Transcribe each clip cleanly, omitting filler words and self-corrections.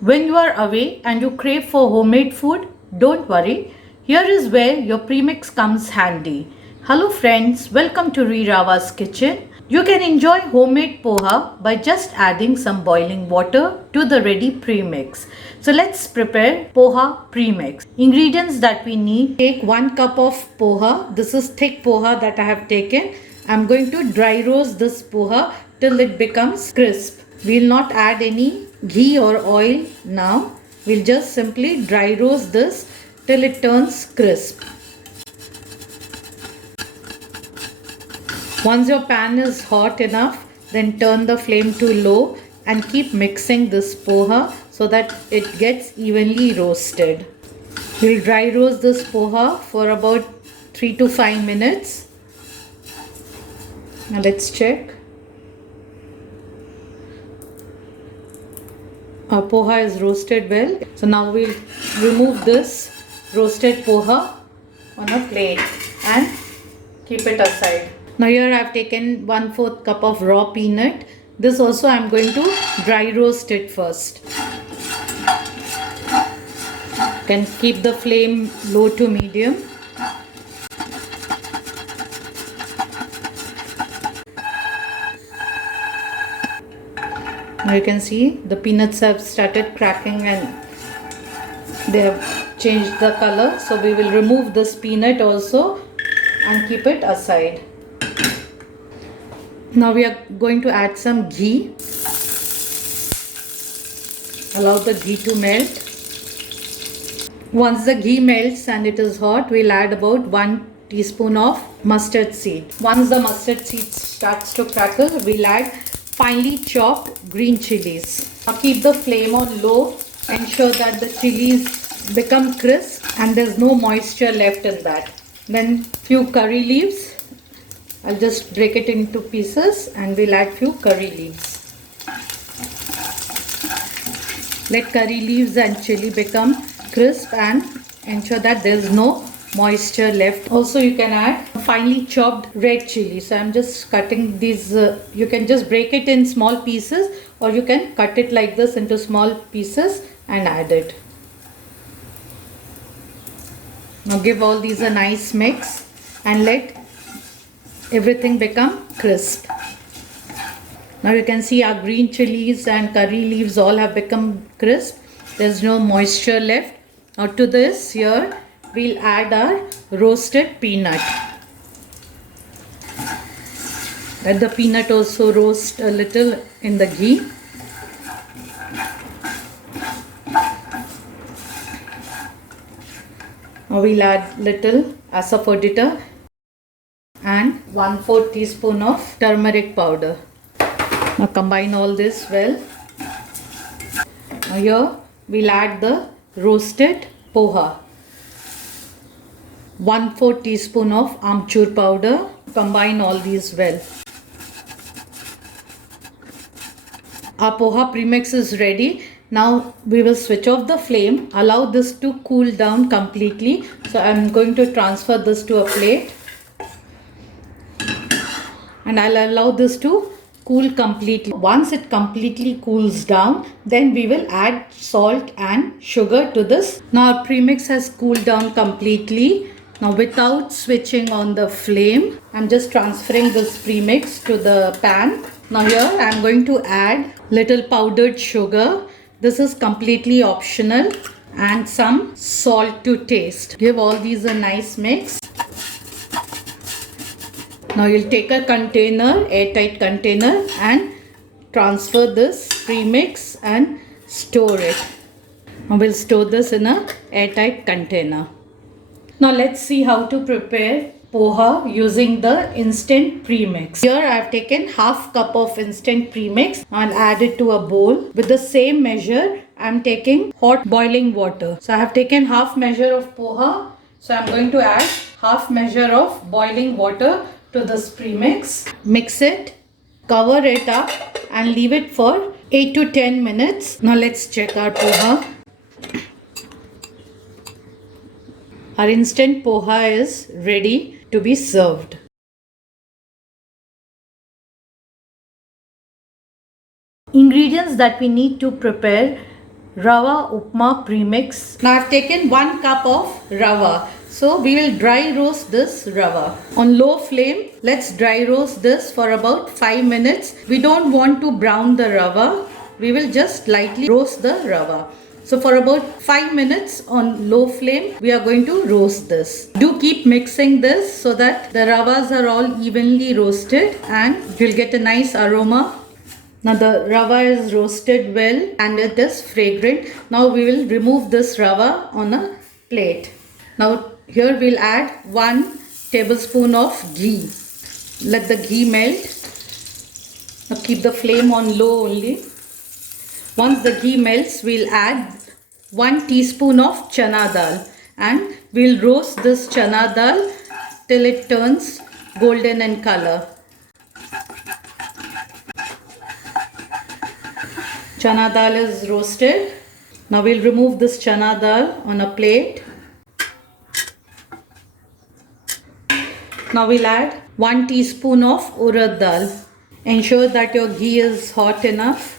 When you are away and you crave for homemade food, don't worry. Here is where your premix comes handy. Hello friends, welcome to Rirava's kitchen. You can enjoy homemade poha by just adding some boiling water to the ready premix. So let's prepare poha premix. Ingredients that we need: take 1 cup of poha. This is thick poha that I have taken. I'm going to dry roast this poha till it becomes crisp. We'll not add any ghee or oil now. We'll just simply dry roast this till it turns crisp. Once your pan is hot enough, then turn the flame to low and keep mixing this poha so that it gets evenly roasted. We'll dry roast this poha for about 3 to 5 minutes. Now let's check. Our poha is roasted well. So now we'll remove this roasted poha on a plate and keep it aside. Now here I have taken 1/4 cup of raw peanut. This also I am going to dry roast it first. You can keep the flame low to medium. Now you can see the peanuts have started cracking and they have changed the color. So we will remove this peanut also and keep it aside. Now we are going to add some ghee. Allow the ghee to melt. Once the ghee melts and it is hot, we'll add about 1 teaspoon of mustard seed. Once the mustard seed starts to crackle, we'll add finely chopped green chilies. Now keep the flame on low. Ensure that the chilies become crisp and there's no moisture left in that. Then few curry leaves. I'll just break it into pieces and we'll add few curry leaves. Let curry leaves and chili become crisp and ensure that there's no moisture left. Also you can add finely chopped red chili. So I'm just cutting these. You can just break it in small pieces or you can cut it like this into small pieces and add it. Now give all these a nice mix and let everything become crisp. Now you can see our green chilies and curry leaves all have become crisp. There's no moisture left. Now to this here we'll add our roasted peanut. Let the peanut also roast a little in the ghee. Now we'll add little Asafoetida and 1/4 teaspoon of turmeric powder. Now combine all this well. Now here we'll add the roasted poha. 1/4 teaspoon of Amchur powder. Combine all these well. Our poha premix is ready. Now we will switch off the flame. Allow this to cool down completely. So I'm going to transfer this to a plate. And I'll allow this to cool completely. Once it completely cools down, then we will add salt and sugar to this. Now our premix has cooled down completely. Now without switching on the flame, I'm just transferring this premix to the pan. Now here I'm going to add little powdered sugar. This is completely optional, and some salt to taste. Give all these a nice mix. Now you'll take a container, airtight container, and transfer this premix and store it. Now we'll store this in a airtight container. Now let's see how to prepare poha using the instant premix. Here I have taken 1/2 cup of instant premix. I'll add it to a bowl. With the same measure, I'm taking hot boiling water. So I have taken 1/2 measure of poha. So I'm going to add 1/2 measure of boiling water to this premix. Mix it, cover it up and leave it for 8 to 10 minutes. Now let's check our poha. Our instant poha is ready to be served. Ingredients that we need to prepare Rava Upma Premix. Now I've taken 1 cup of Rava. So we will dry roast this Rava. On low flame, let's dry roast this for about 5 minutes. We don't want to brown the Rava. We will just lightly roast the Rava. So for about 5 minutes on low flame, we are going to roast this. Do keep mixing this so that the Ravas are all evenly roasted and you'll get a nice aroma. Now the Rava is roasted well and it is fragrant. Now we will remove this Rava on a plate. Now here we'll add 1 tablespoon of ghee. Let the ghee melt. Now keep the flame on low only. Once the ghee melts, we'll add 1 teaspoon of Chana Dal and we'll roast this Chana Dal till it turns golden in color. Chana Dal is roasted. Now we'll remove this Chana Dal on a plate. Now we'll add 1 teaspoon of Urad Dal. Ensure that your ghee is hot enough.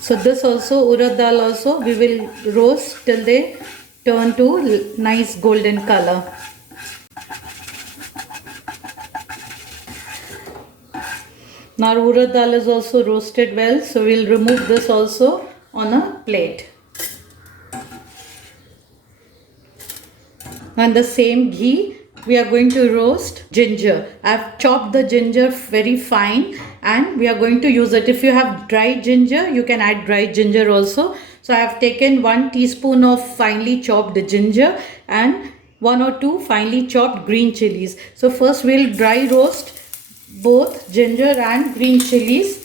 So this also, Urad Dal also, we will roast till they turn to nice golden color. Now Urad Dal is also roasted well, so we'll remove this also on a plate. On the same ghee, we are going to roast ginger. I've chopped the ginger very fine and we are going to use it. If you have dry ginger, you can add dry ginger also. So I have taken 1 teaspoon of finely chopped ginger and 1 or 2 finely chopped green chilies. So first we'll dry roast both ginger and green chilies.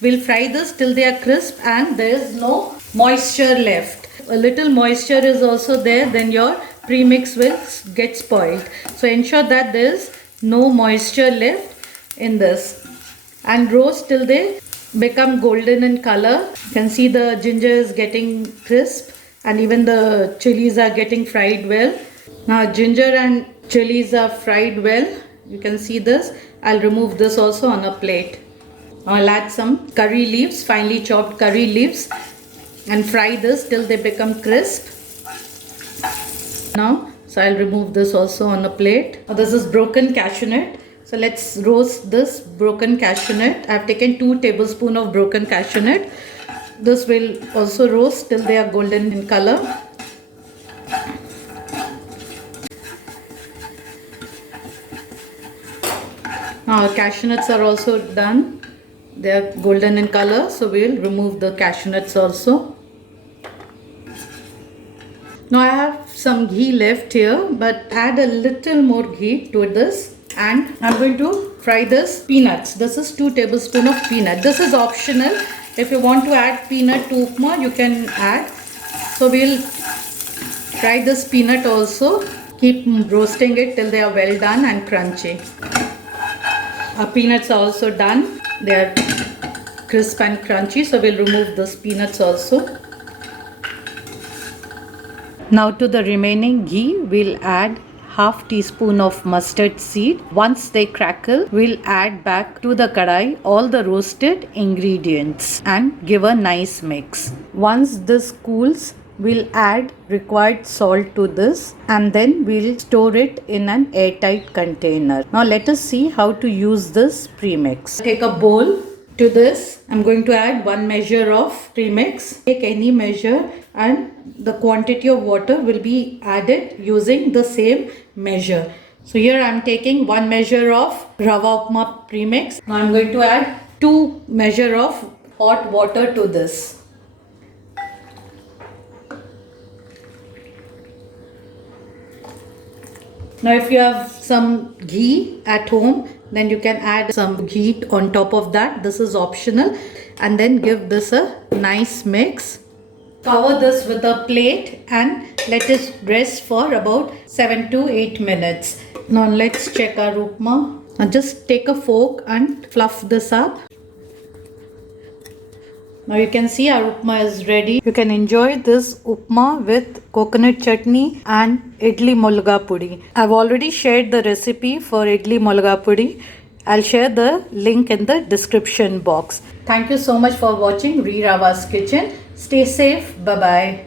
We'll fry this till they are crisp and there is no moisture left. A little moisture is also there, then your premix will get spoiled. So ensure that there is no moisture left in this and roast till they become golden in color. You can see the ginger is getting crisp and even the chilies are getting fried well. Now ginger and chilies are fried well. You can see this. I'll remove this also on a plate. I'll add some curry leaves, finely chopped curry leaves and fry this till they become crisp. Now, so I'll remove this also on a plate. Now, this is broken cashew nut. So let's roast this broken cashew nut. I've taken 2 tablespoons of broken cashew nut. This will also roast till they are golden in color. Now our cashew nuts are also done. They are golden in color, so we will remove the cashew nuts also. Now I have some ghee left here, but add a little more ghee to this and I'm going to fry this peanuts. This is 2 tablespoons of peanut. This is optional. If you want to add peanut to upma, you can add. So we'll fry this peanut also. Keep roasting it till they are well done and crunchy. Our peanuts are also done. They are crisp and crunchy, so we'll remove those peanuts also. Now to the remaining ghee, we'll add half teaspoon of mustard seed. Once they crackle, we'll add back to the kadai all the roasted ingredients and give a nice mix. Once this cools, we'll add required salt to this and then we'll store it in an airtight container. Now let us see how to use this premix. Take a bowl. To this, I'm going to add 1 measure of premix. Take any measure and the quantity of water will be added using the same measure. So here I'm taking 1 measure of Rava Upma Premix. Now I'm going to add 2 measure of hot water to this. Now if you have some ghee at home, then you can add some ghee on top of that. This is optional. And then give this a nice mix. Cover this with a plate and let it rest for about 7 to 8 minutes. Now let's check our upma. Now just take a fork and fluff this up. Now you can see our upma is ready. You can enjoy this upma with coconut chutney and idli mulga pudi. I've already shared the recipe for idli mulga pudi. I'll share the link in the description box. Thank you so much for watching Rirava's Kitchen. Stay safe. Bye-bye.